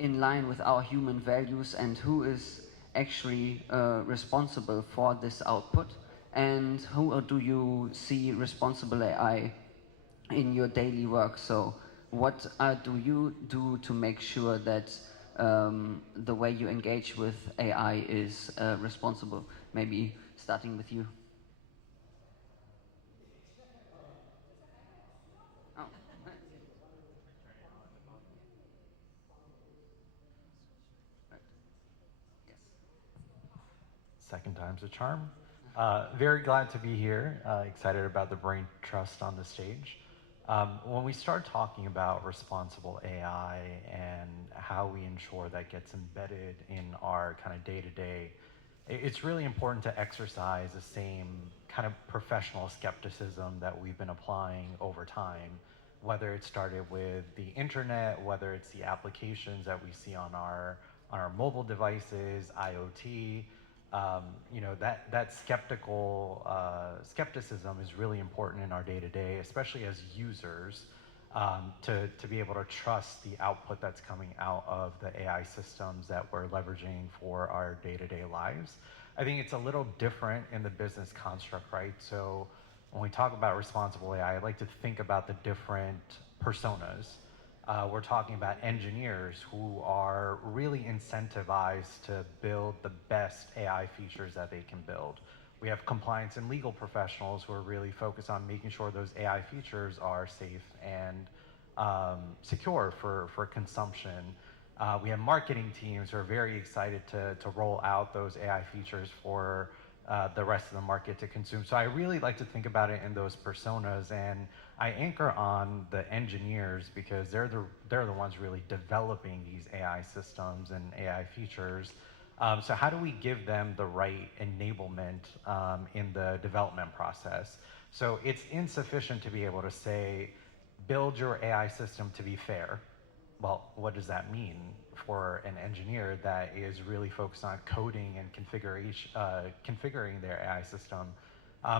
in line with our human values, and who is actually responsible for this output, and who do you see responsible AI in your daily work? So what do you do to make sure that the way you engage with AI is responsible? Maybe starting with you. Oh. Right. Yes. Second time's a charm. Very glad to be here. Excited about the brain trust on the stage. When we start talking about responsible AI and how we ensure that gets embedded in our kind of day-to-day, it's really important to exercise the same kind of professional skepticism that we've been applying over time, whether it started with the internet, whether it's the applications that we see on our mobile devices, IoT. That skepticism is really important in our day-to-day, especially as users, to be able to trust the output that's coming out of the AI systems that we're leveraging for our day-to-day lives. I think it's a little different in the business construct, right? So when we talk about responsible AI, I like to think about the different personas. We're talking about engineers who are really incentivized to build the best AI features that they can build. We have compliance and legal professionals who are really focused on making sure those AI features are safe and secure for consumption. We have marketing teams who are very excited to roll out those AI features for the rest of the market to consume. So I really like to think about it in those personas, and I anchor on the engineers because they're the ones really developing these AI systems and AI features. So how do we give them the right enablement in the development process? So it's insufficient to be able to say, build your AI system to be fair. Well, what does that mean for an engineer that is really focused on coding and configuring their AI system?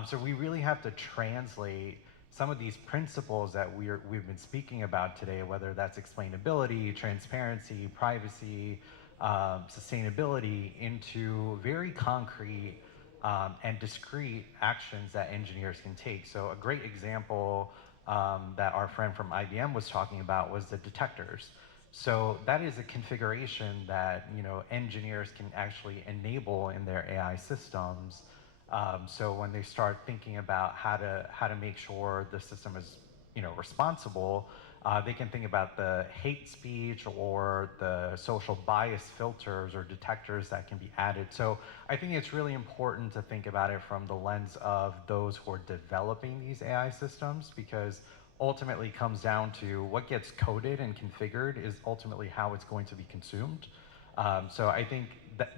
So we really have to translate some of these principles that we've been speaking about today, whether that's explainability, transparency, privacy, sustainability, into very concrete and discrete actions that engineers can take. So a great example that our friend from IBM was talking about was the detectors. So that is a configuration that engineers can actually enable in their AI systems. So when they start thinking about how to make sure the system is responsible, they can think about the hate speech or the social bias filters or detectors that can be added. So I think it's really important to think about it from the lens of those who are developing these AI systems, because ultimately it comes down to what gets coded and configured is ultimately how it's going to be consumed. So I think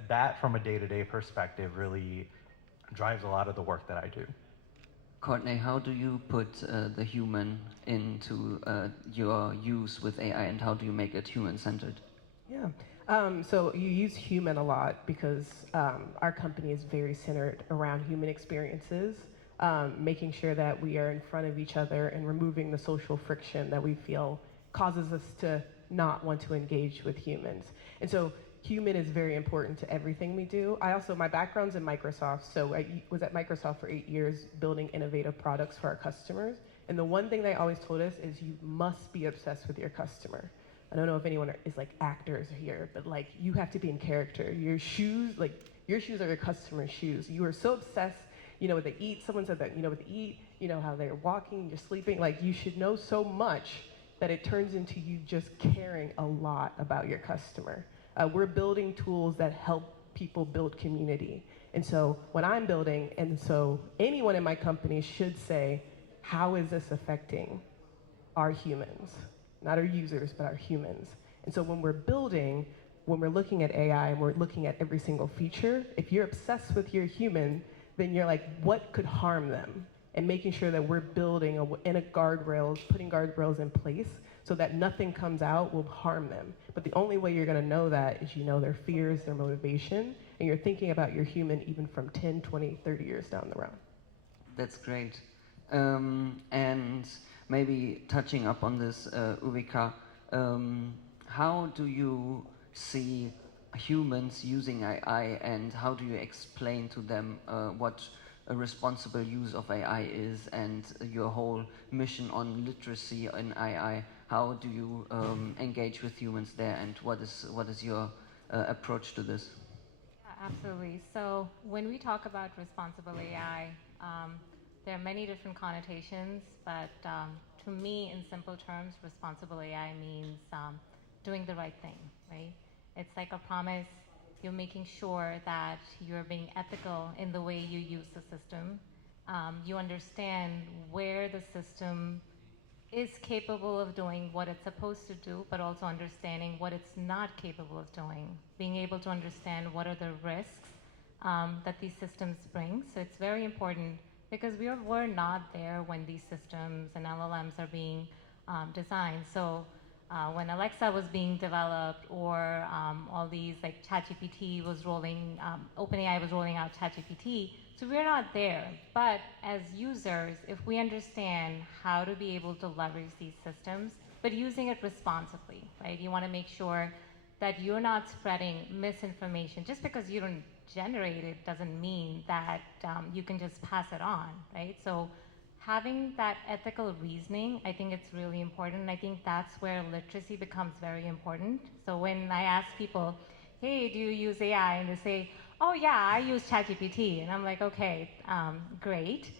that from a day-to-day perspective really drives a lot of the work that I do. Courtney, how do you put the human into your use with AI, and how do you make it human-centered? Yeah, so you use human a lot because our company is very centered around human experiences, making sure that we are in front of each other and removing the social friction that we feel causes us to not want to engage with humans. And so human is very important to everything we do. My background's in Microsoft, so I was at Microsoft for 8 years building innovative products for our customers. And the one thing they always told us is you must be obsessed with your customer. I don't know if anyone is like actors here, but like you have to be in character. Your shoes are your customer's shoes. You are so obsessed, what they eat. Someone said that, what they eat, how they're walking, you're sleeping. Like you should know so much that it turns into you just caring a lot about your customer. We're building tools that help people build community. And so when I'm building, and so anyone in my company should say, how is this affecting our humans? Not our users, but our humans. And so when we're building, when we're looking at AI and we're looking at every single feature, if you're obsessed with your human, then you're like, what could harm them? And making sure that we're building putting guardrails in place so that nothing comes out will harm them. But the only way you're gonna know that is their fears, their motivation, and you're thinking about your human even from 10, 20, 30 years down the road. That's great. And maybe touching up on this, Uvika, how do you see humans using AI, and how do you explain to them what a responsible use of AI is, and your whole mission on literacy in AI? How do you engage with humans there, and what is your approach to this? Yeah, absolutely. So when we talk about responsible AI, there are many different connotations, but to me, in simple terms, responsible AI means doing the right thing, right? It's like a promise. You're making sure that you're being ethical in the way you use the system. You understand where the system is capable of doing what it's supposed to do, but also understanding what it's not capable of doing, being able to understand what are the risks that these systems bring. So it's very important because we're not there when these systems and LLMs are being designed. So when Alexa was being developed, or all these, like ChatGPT was rolling, OpenAI was rolling out ChatGPT, so we're not there. But as users, if we understand how to be able to leverage these systems, but using it responsibly, right? You want to make sure that you're not spreading misinformation. Just because you don't generate it doesn't mean that you can just pass it on, right? So having that ethical reasoning, I think it's really important. And I think that's where literacy becomes very important. So when I ask people, hey, do you use AI? And they say, oh yeah, I use ChatGPT. And I'm like, okay, great.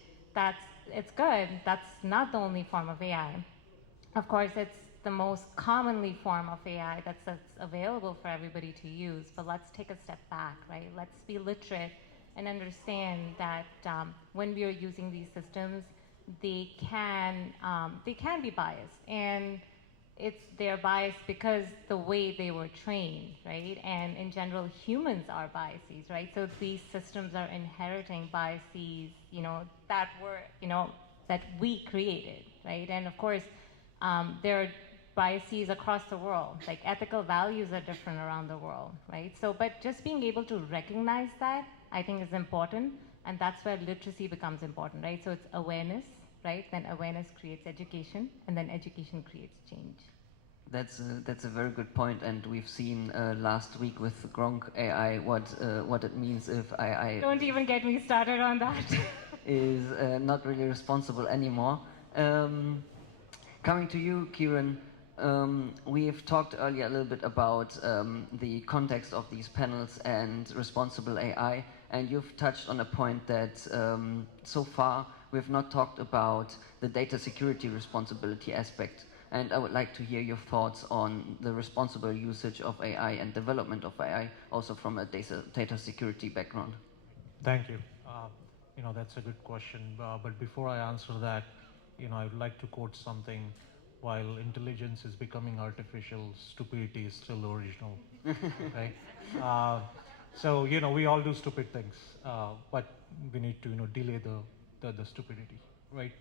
It's good. That's not the only form of AI. Of course, it's the most commonly form of AI that's available for everybody to use. But let's take a step back, right? Let's be literate and understand that when we are using these systems, they can be biased, and they're biased because the way they were trained, right? And in general, humans are biases, right? So these systems are inheriting biases, that we created, right? And of course, there are biases across the world. Like ethical values are different around the world, right? So, but just being able to recognize that, I think, is important, and that's where literacy becomes important, right? So it's awareness, right? Then awareness creates education, and then education creates change. That's a very good point, and we've seen last week with Gronk AI what it means if AI Don't even get me started on that. is not really responsible anymore. Coming to you, Kiran, we have talked earlier a little bit about the context of these panels and responsible AI, and you've touched on a point that so far we've not talked about the data security responsibility aspect. And I would like to hear your thoughts on the responsible usage of AI and development of AI, also from a data security background. Thank you. That's a good question. But before I answer that, I would like to quote something. While intelligence is becoming artificial, stupidity is still original. Right? So we all do stupid things, but we need to delay the stupidity, right?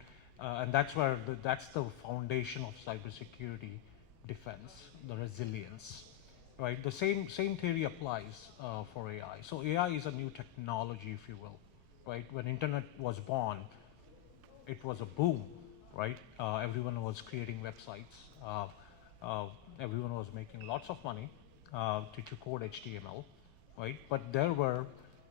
And that's where that's the foundation of cybersecurity defense, the resilience, right? The same theory applies for AI. So AI is a new technology, if you will, right? When internet was born, it was a boom, right? Everyone was creating websites. Everyone was making lots of money to code HTML, right? But there were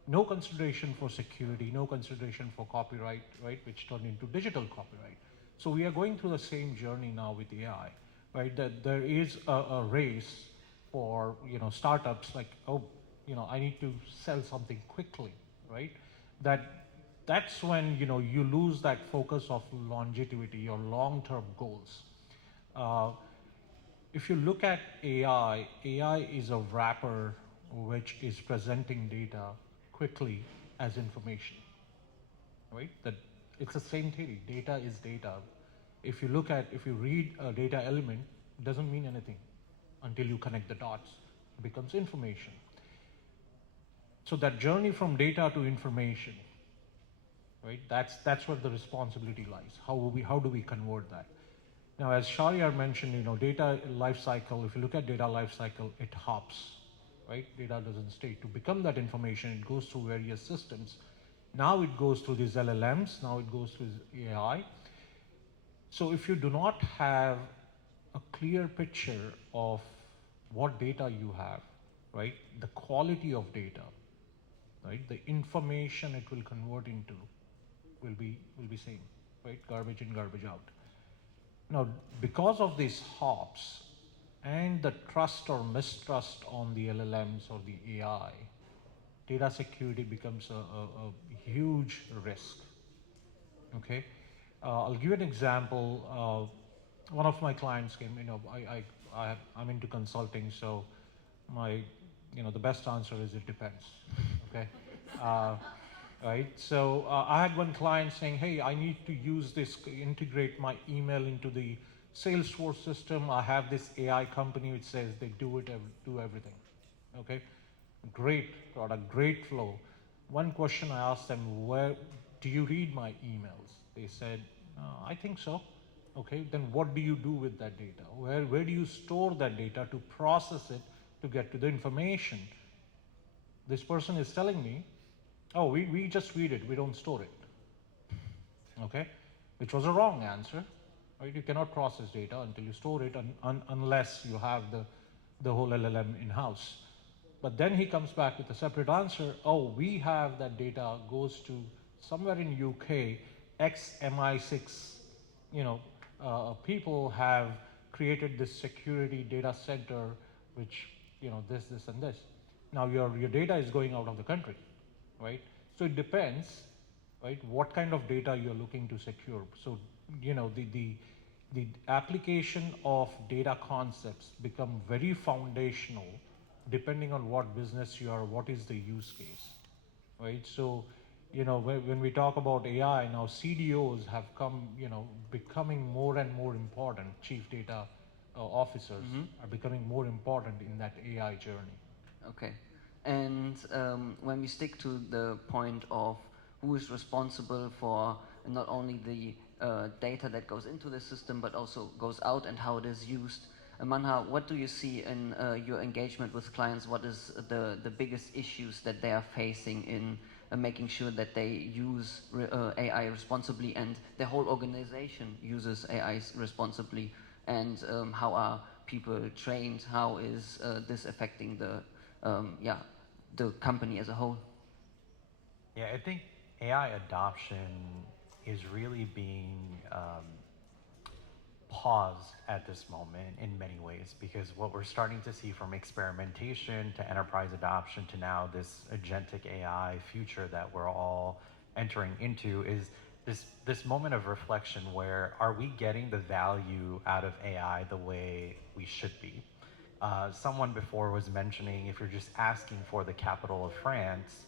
no consideration for security, no consideration for copyright, right? Which turned into digital copyright. So we are going through the same journey now with AI, right? That there is a race for startups like, I need to sell something quickly, right? That's when you lose that focus of longevity or long-term goals. If you look at AI is a wrapper which is presenting data quickly as information, right? That it's the same theory. Data is data. If you read a data element, it doesn't mean anything until you connect the dots. It becomes information. So that journey from data to information, right? That's where the responsibility lies. How do we convert that? Now, as Sharyar mentioned, data lifecycle. If you look at data lifecycle, it hops, right? Data doesn't stay. To become that information, it goes through various systems. Now it goes through these LLMs. Now it goes through AI. So if you do not have a clear picture of what data you have, right? The quality of data, right? The information it will convert into will be same, right? Garbage in, garbage out. Now, because of these hops and the trust or mistrust on the LLMs or the AI, data security becomes a huge risk. Okay, I'll give you an example. One of my clients came. I'm into consulting, so the best answer is it depends. Okay, uh, right. So I had one client saying, "Hey, I need to use this, integrate my email into the Salesforce system. I have this AI company which says they do everything." Okay, great product, great flow. One question I asked them, where do you read my emails? They said, I think so. Okay, then what do you do with that data? Where do you store that data to process it to get to the information? This person is telling me, oh, we just read it, we don't store it. Okay, which was a wrong answer. Right? You cannot process data until you store it unless you have the whole LLM in-house. But then he comes back with a separate answer. Oh, we have that data goes to somewhere in UK, XMI6, people have created this security data center, which, this, and this. Now your data is going out of the country, right? So it depends, right? What kind of data you're looking to secure. So, the application of data concepts become very foundational depending on what business you are, what is the use case, right? So, when we talk about AI now, CDOs have come, becoming more and more important. Chief data officers are becoming more important in that AI journey. Okay. And when we stick to the point of who is responsible for not only the data that goes into the system, but also goes out and how it is used, Manhar, what do you see in your engagement with clients? What is the biggest issues that they are facing in making sure that they use AI responsibly and the whole organization uses AI responsibly? And how are people trained? How is this affecting the company as a whole? Yeah, I think AI adoption is really being paused at this moment in many ways, because what we're starting to see from experimentation to enterprise adoption to now this agentic AI future that we're all entering into is this moment of reflection where are we getting the value out of AI the way we should be? Someone before was mentioning if you're just asking for the capital of France,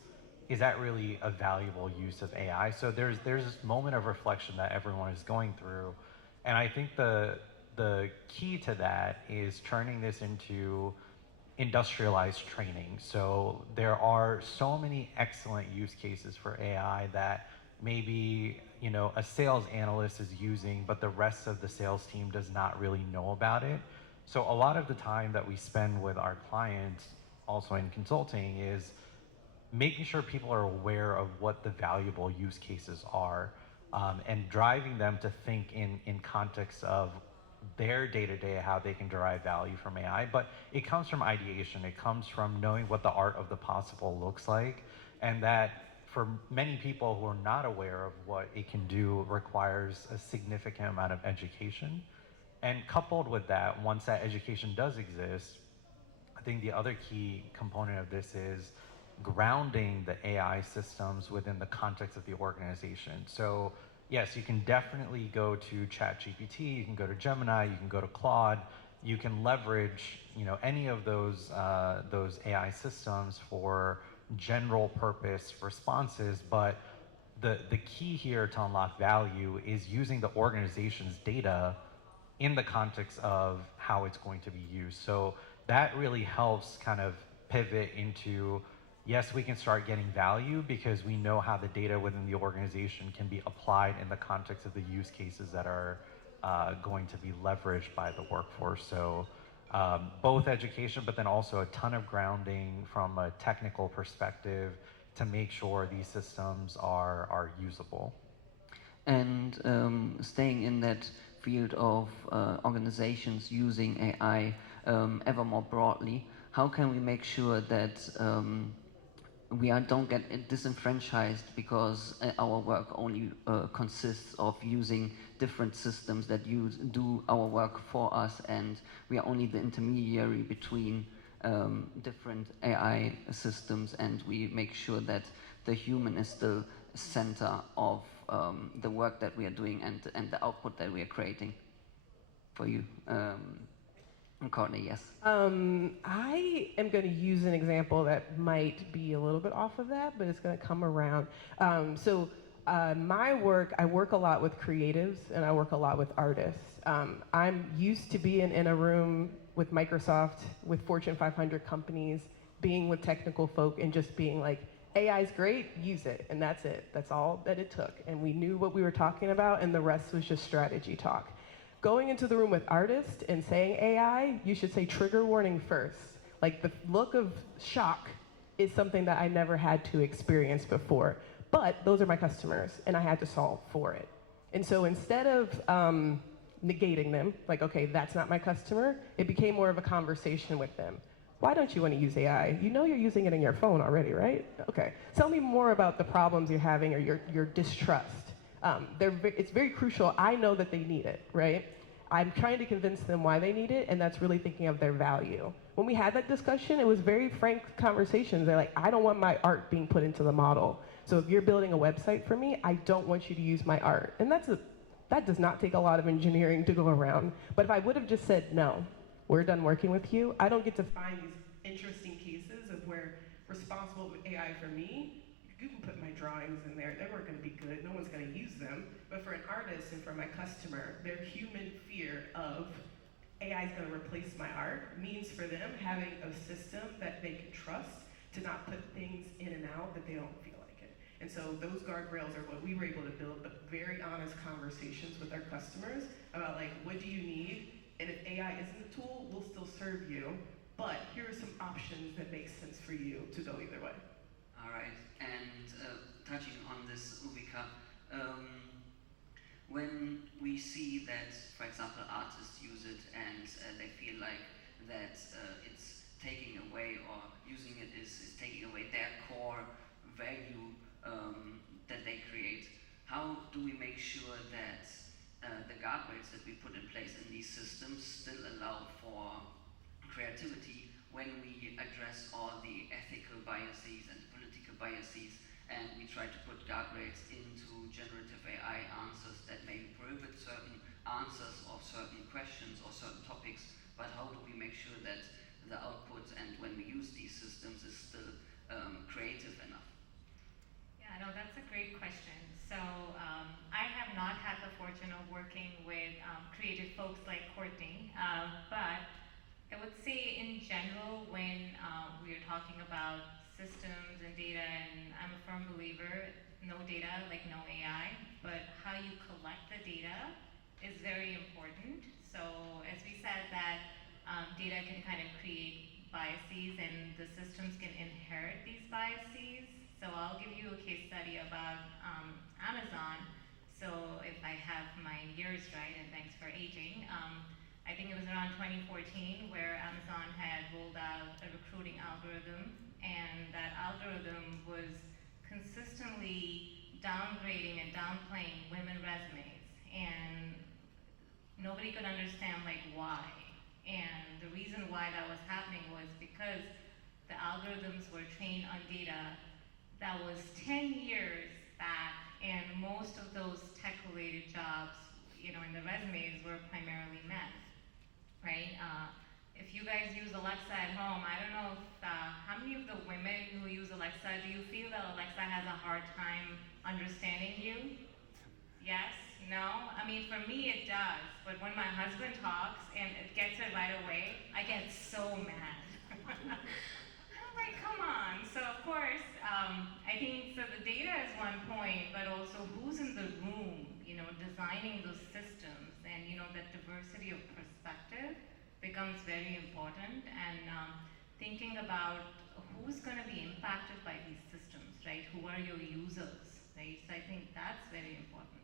is that really a valuable use of AI? So there's this moment of reflection that everyone is going through, and I think the key to that is turning this into industrialized training. So there are so many excellent use cases for AI that maybe a sales analyst is using, but the rest of the sales team does not really know about it. So a lot of the time that we spend with our clients, also in consulting, is making sure people are aware of what the valuable use cases are, and driving them to think in context of their day-to-day, how they can derive value from AI. But it comes from ideation. It comes from knowing what the art of the possible looks like, and that for many people who are not aware of what it can do requires a significant amount of education. And coupled with that, once that education does exist, I think the other key component of this is grounding the AI systems within the context of the organization. So yes, you can definitely go to ChatGPT, you can go to Gemini, you can go to Claude, you can leverage any of those AI systems for general purpose responses, but the key here to unlock value is using the organization's data in the context of how it's going to be used. So that really helps kind of pivot into, yes, we can start getting value because we know how the data within the organization can be applied in the context of the use cases that are going to be leveraged by the workforce. So both education, but then also a ton of grounding from a technical perspective to make sure these systems are usable. And staying in that field of organizations using AI, ever more broadly, how can we make sure that we don't get disenfranchised because our work only consists of using different systems that do our work for us, and we are only the intermediary between different AI systems, and we make sure that the human is the center of the work that we are doing and the output that we are creating for you. Courtney, yes. I am going to use an example that might be a little bit off of that, but it's going to come around. My work, I work a lot with creatives and I work a lot with artists. I'm used to being in a room with Microsoft, with Fortune 500 companies, being with technical folk and just being like, AI's great, use it, and that's it. That's all that it took. And we knew what we were talking about, and the rest was just strategy talk. Going into the room with artists and saying AI, you should say trigger warning first. Like, the look of shock is something that I never had to experience before. But those are my customers, and I had to solve for it. And so instead of negating them, like, okay, that's not my customer, it became more of a conversation with them. Why don't you want to use AI? You know you're using it in your phone already, right? Okay. Tell me more about the problems you're having or your distrust. It's very crucial. I know that they need it, right? I'm trying to convince them why they need it, and that's really thinking of their value. When we had that discussion, it was very frank conversations. They're like, I don't want my art being put into the model. So if you're building a website for me, I don't want you to use my art. And that does not take a lot of engineering to go around. But if I would have just said, no, we're done working with you, I don't get to find these interesting cases of where responsible with AI for me, you can put my drawings in there, they weren't gonna be good, no one's gonna use them. But for an artist and for my customer, their human fear of AI is gonna replace my art means for them having a system that they can trust to not put things in and out that they don't feel like it. And so those guardrails are what we were able to build, but very honest conversations with our customers about like, what do you need? And if AI isn't a tool, we'll still serve you, but here are some options that make sense for you to go either way. All right, and touching on this, Uvika, when we see that, for example, artists use it and they feel like that it's taking away or using it is taking away their core value that they create, how do we make sure that the guardrails that we put in place in these systems still allow for creativity when we address all the ethical biases and political biases, and we try to put guardrails into generative AI answers that may prohibit certain answers or certain questions or certain topics, but how do we make sure that the output and when we use these systems is still creative enough? Yeah, no, that's a great question. So I have not had the fortune of working with creative folks like Courtney, but I would say in general when we are talking about systems and data, and I'm a firm believer, no data like no AI, but how you collect the data is very important. So as we said that data can kind of create biases and the systems can inherit these biases. So I'll give you a case study about Amazon. So if I have my years right, and thanks for aging, I think it was around 2014 where Amazon had rolled out a recruiting algorithm, and that algorithm was consistently downgrading and downplaying women resumes, and nobody could understand like why. And the reason why that was happening was because the algorithms were trained on data that was 10 years back, and most of those tech-related jobs, in the resumes were primarily men, right? If you guys use Alexa at home, I don't know if, how many of the women who use Alexa, do you feel that Alexa has a hard time understanding you? Yes? No? I mean, for me it does, but when my husband talks and it gets it right away, I get so mad. I'm like, come on. So of course, I think, so the data is one point, but also who's in the room, designing those systems, and that diversity of perspective becomes very important, and thinking about who's going to be impacted by these systems, right? Who are your users, right? So I think that's very important.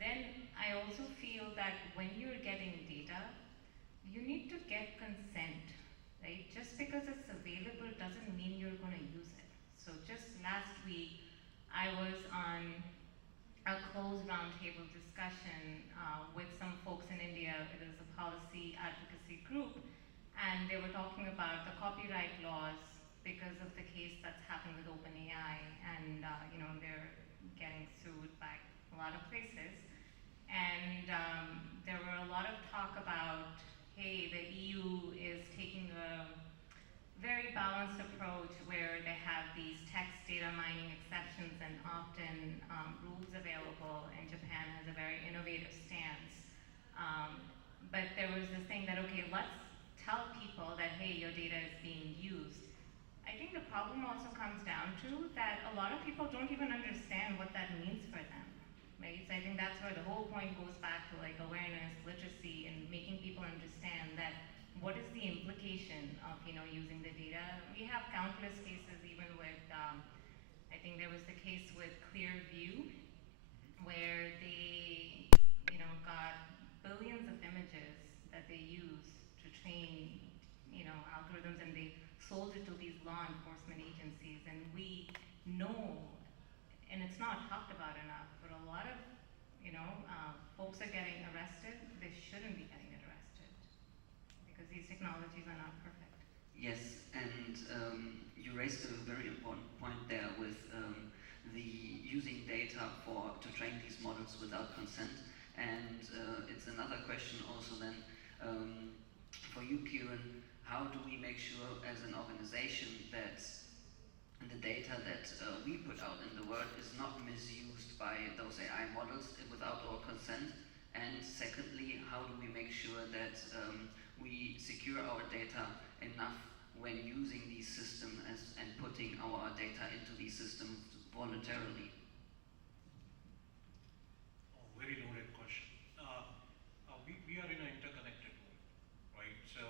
Then I also feel that when you're getting data, you need to get consent, right? Just because it's available doesn't mean you're going to use it. So just last week, I was on a closed roundtable discussion with some folks in India. It is a policy advocacy group, and they were talking about the copyright laws because of the case that's happened with OpenAI, and they're getting sued by a lot of places. And there were a lot of talk about, hey, the EU is taking a very balanced approach where they have these text data mining exceptions and opt-in rules available, and Japan has a very innovative stance. But there was this thing that, okay, let's tell people that, hey, your data is being used. I think the problem also comes down to that a lot of people don't even understand what that means for them, right? So I think that's where the whole point goes back to like awareness, literacy, and making people understand that what is the implication of using the data. We have countless cases, even with I think there was the case with Clearview, where they got billions of images that they used to train algorithms, and they sold it to these law enforcement agencies. And we know, and it's not talked about enough, but a lot of folks are getting arrested. They shouldn't be getting arrested because these technologies are not perfect. Yes, and you raised a very important point there with the using data to train these models without consent. And it's another question also then for you, Kiran. How do we make sure as an organization that the data that we put out in the world is not misused by those AI models without our consent? And secondly, how do we make sure that we secure our data enough when using these systems and putting our data into these systems voluntarily? Oh, very loaded question. We are in an interconnected world, right? So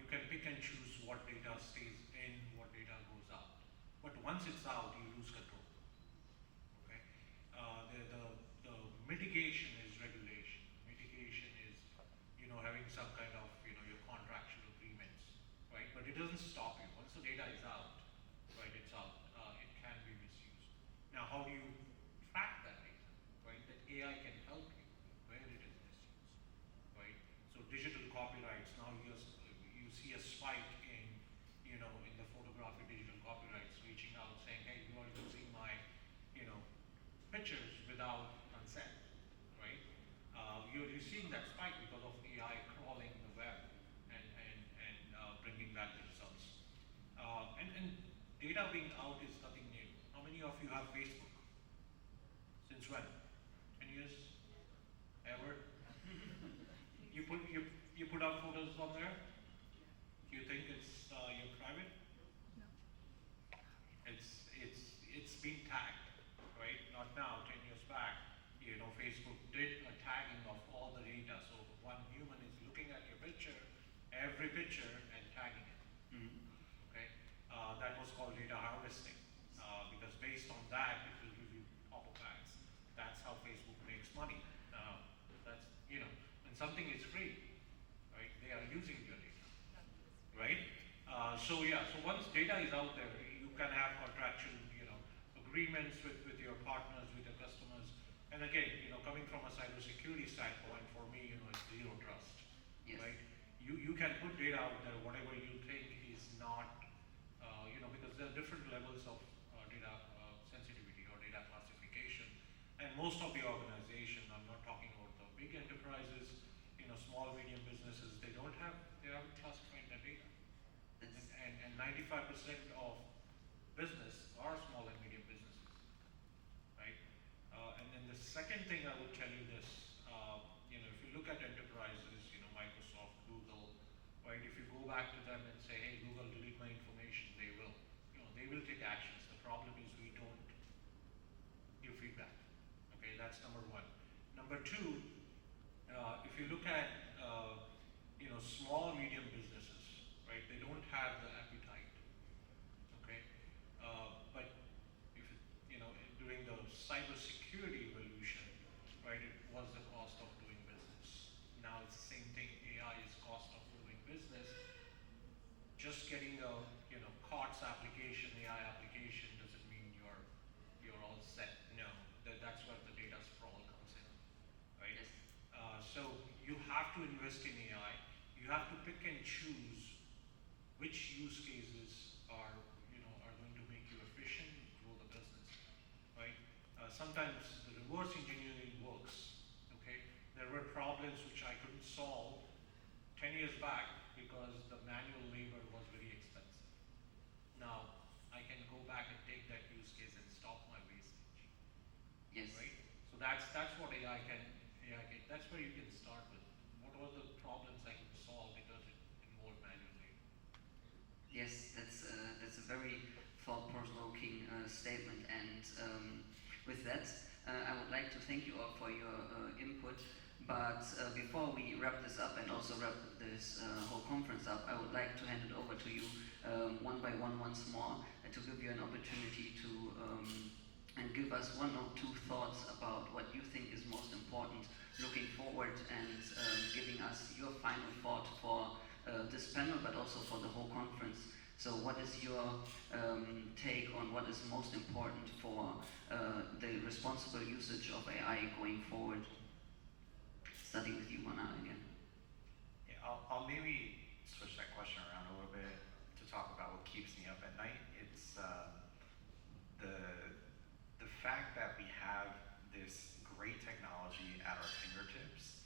you can pick and choose what data stays in, what data goes out. But once it's out, you lose control. Okay. The mitigation is regulation. Mitigation is having some kind of your contractual agreements, right? But it doesn't stop you. Once the data is out, right? It's out. It can be misused. Now, how do you track that data, right? That AI can help you where it is misused, right? So digital copyrights, now you see a spike in in the photography digital copyrights reaching out saying, hey, you are using my pictures without consent, right? You're seeing that spike because of AI crawling the web and bringing back the results. And data being out is nothing new. How many of you have Facebook? Since when? 10 years? Ever? You put out photos on there? Do you think it's you're private? No. It's been tagged, right? Not now, 10 years back. Facebook did a tagging of all the data. So one human is looking at your picture, every picture, and tagging it. Okay, that was called data harvesting because based on that, it will give you pop-up ads. That's how Facebook makes money. That's when something is free, right? They are using your data, right? So once data is out there, you can have contractual agreements with your partners, with your customers. And again, coming from a cybersecurity standpoint, for me, it's zero trust, Yes. right? You can put data out there, whatever you think is not, because there are different levels of data sensitivity or data classification. And most of the organization, I'm not talking about the big enterprises, small, medium businesses, they haven't classified their data. And 95% of business are small and medium businesses, right? And then the second thing I would tell you this, if you look at enterprises, Microsoft, Google, right? If you go back to them and say, hey, Google, delete my information, they will. They will take actions. The problem is we don't give feedback. Okay, that's number one. Number two, if you look at small, medium businesses, right? They don't have the appetite. Okay, but if during the cybersecurity evolution, right? It was the cost of doing business. Now it's the same thing. AI is cost So you have to invest in AI. You have to pick and choose which use cases are going to make you efficient, grow the business, right? Sometimes the reverse engineering works. Okay, there were problems which I couldn't solve 10 years back because the manual labor was very expensive. Now I can go back and take that use case and stop my wastage. Yes. Right. So that's what AI can. That's where you can start with. What were the problems I could solve because it involved manual labor? Yes, that's a very thought-provoking statement, and with that, I would like to thank you all for your input. But before we wrap this up and also wrap this whole conference up, I would like to hand it over to you one by one once more to give you an opportunity to and give us one or two thoughts about what you think is most important looking forward, and giving us your final thought for this panel, but also for the whole conference. So what is your take on what is most important for the responsible usage of AI going forward? Starting with you, Manhar, again. Yeah, I'll maybe switch that question around a little bit to talk about what keeps me up at night. It's the fact that we have this great technology at our fingertips,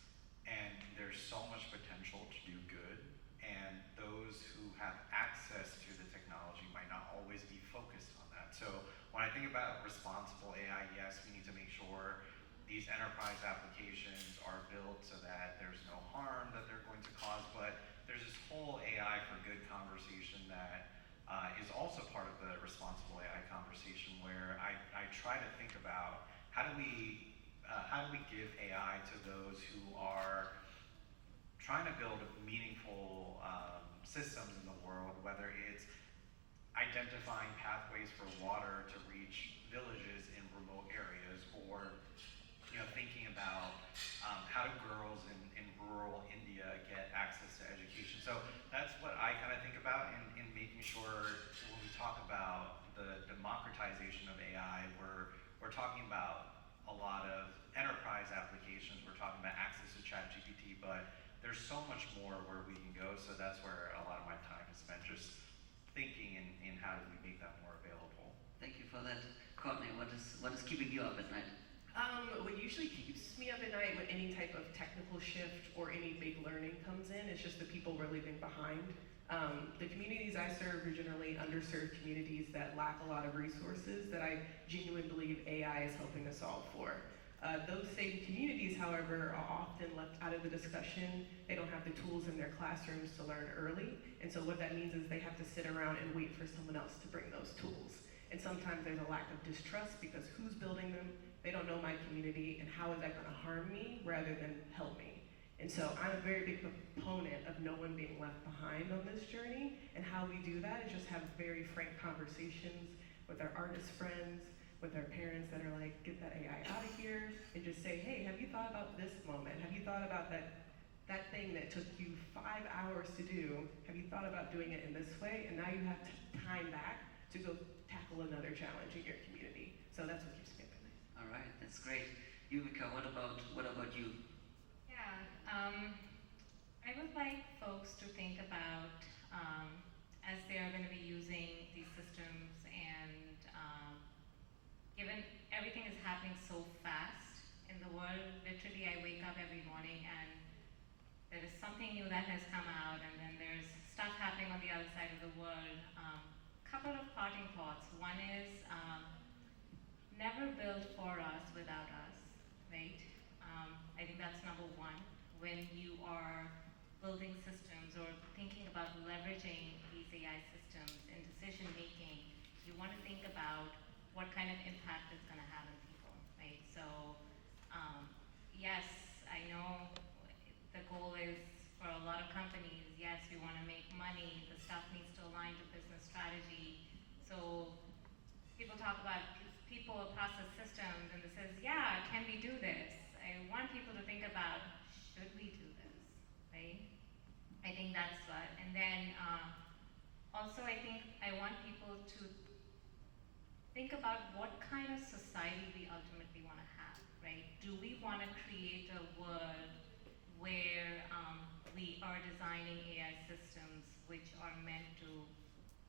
and there's so much potential to do good, and those who have access to the technology might not always be focused on that. So when I think about responsible AI, yes, we need to make sure these enterprise applications are built so that there's no harm that they're going to cause, but there's this whole AI for good conversation that is also part of the responsible AI conversation, where I try to think about how do we give AI to those who are trying to build meaningful systems in the world, whether it's identifying pathways for water to reach villages in remote areas, or thinking about how do girls in rural India get access to education. So that's what I kind of think about in making sure when we talk about the democratization of AI, we're talking about a lot of enterprise applications, we're talking about access to ChatGPT, but there's so much more where we can go, so that's where a lot of my time is spent, just thinking in how do we make that more available. Thank you for that. Courtney, what is keeping you up at night? What usually keeps me up at night when any type of technical shift or any big learning comes in is just the people we're leaving behind. The communities I serve are generally underserved communities that lack a lot of resources that I genuinely believe AI is helping to solve for. Those same communities, however, are often left out of the discussion. They don't have the tools in their classrooms to learn early, and so what that means is they have to sit around and wait for someone else to bring those tools. And sometimes there's a lack of distrust because who's building them? They don't know my community, and how is that gonna harm me rather than help me? And so I'm a very big proponent of no one being left behind on this journey, and how we do that is just have very frank conversations with our artist friends, with our parents that are like, get that AI out of here, and just say, hey, have you thought about this moment? Have you thought about that thing that took you 5 hours to do? Have you thought about doing it in this way? And now you have time back to go tackle another challenge in your community. So that's what keeps me up at night. All right, that's great. Uvika, what about you? Yeah, I would like folks to think about, as they are going to be using these systems, and given everything is happening so fast in the world, literally I wake up every morning and there is something new that has come out, and then there's stuff happening on the other side of the world. Couple of parting thoughts. One is, never build for us without us, right? I think that's number one. When you are building systems or thinking about leveraging these AI systems in decision making, you want to think about what kind of impact it's going to have on people, right? So, yes, I know the goal is for a lot of companies, yes, we want to make money, the stuff needs to align to business strategy. So people talk about people, process systems, and it says, yeah, can we do this? I want people to think about, should we do this, right? I think that's what, and then also I think I want people to think about what kind of society we ultimately want to have, right? Do we want to create a world where we are designing AI systems which are meant to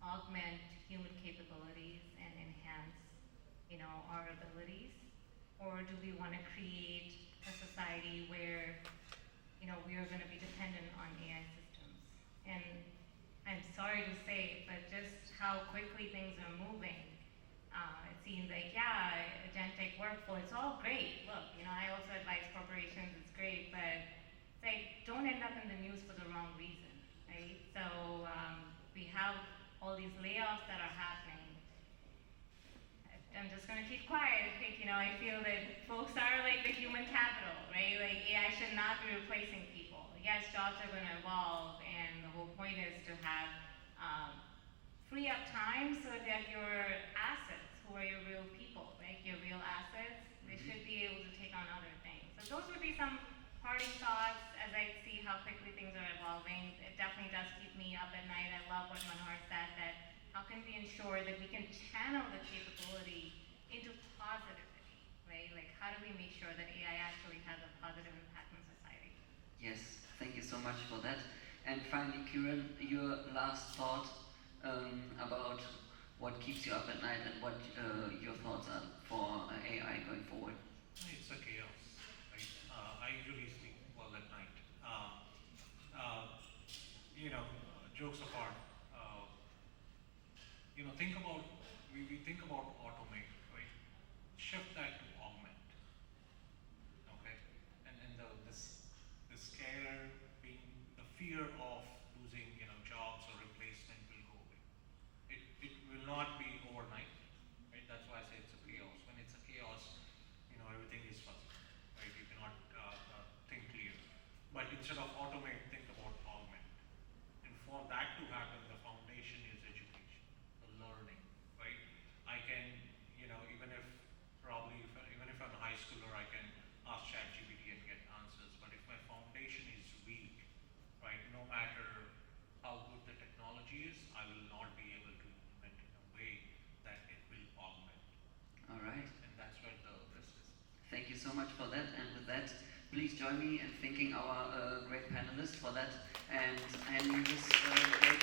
augment human capabilities and enhance, our abilities? Or do we want to create a society where, we are going to be dependent on AI systems? And I'm sorry to say it, but just how quickly things are moving, it seems like, yeah, agentic workflow, it's all great. Look, I also advise corporations, it's great, but it's like, don't end up in the news for the wrong reason, right? So we have all these layoffs that are happening. I'm just gonna keep quiet. I feel that folks are like the human capital, right? Like AI should not be replacing people. Yes, jobs are gonna evolve, and the whole point is to have free up time so that your assets, who are your real people, right? Your real assets, they should be able to take on other things. So those would be some parting thoughts as I see how quickly things are evolving. It definitely does keep me up at night. I love what Manhar said, that how can we ensure that we can channel the capability into positivity, right? Like how do we make sure that AI actually has a positive impact on society? Yes, thank you so much for that. And finally, Kiran, your last thought about what keeps you up at night and what your thoughts are for AI going forward. It's a chaos, right? I usually sleep well at night. Jokes apart, think about, we think about automate, right? Shift that to augment, okay? And the scare being, the fear of losing, jobs or replacement will go away. It will not be overnight, right? That's why I say it's a chaos. When it's a chaos, everything is fuzzy, right? You cannot think clear. But instead of automate, think about augment. And for that to happen, the foundation is education, the learning, right? I can, even if I'm a high schooler, I can ask ChatGPT and get answers. But if my foundation is weak, right, no matter how good the technology is, I will not be able to implement it in a way that it will augment. All right. And that's where the risk is. Thank you so much for that. And with that, please join me in thanking our great panelists for that and handling this great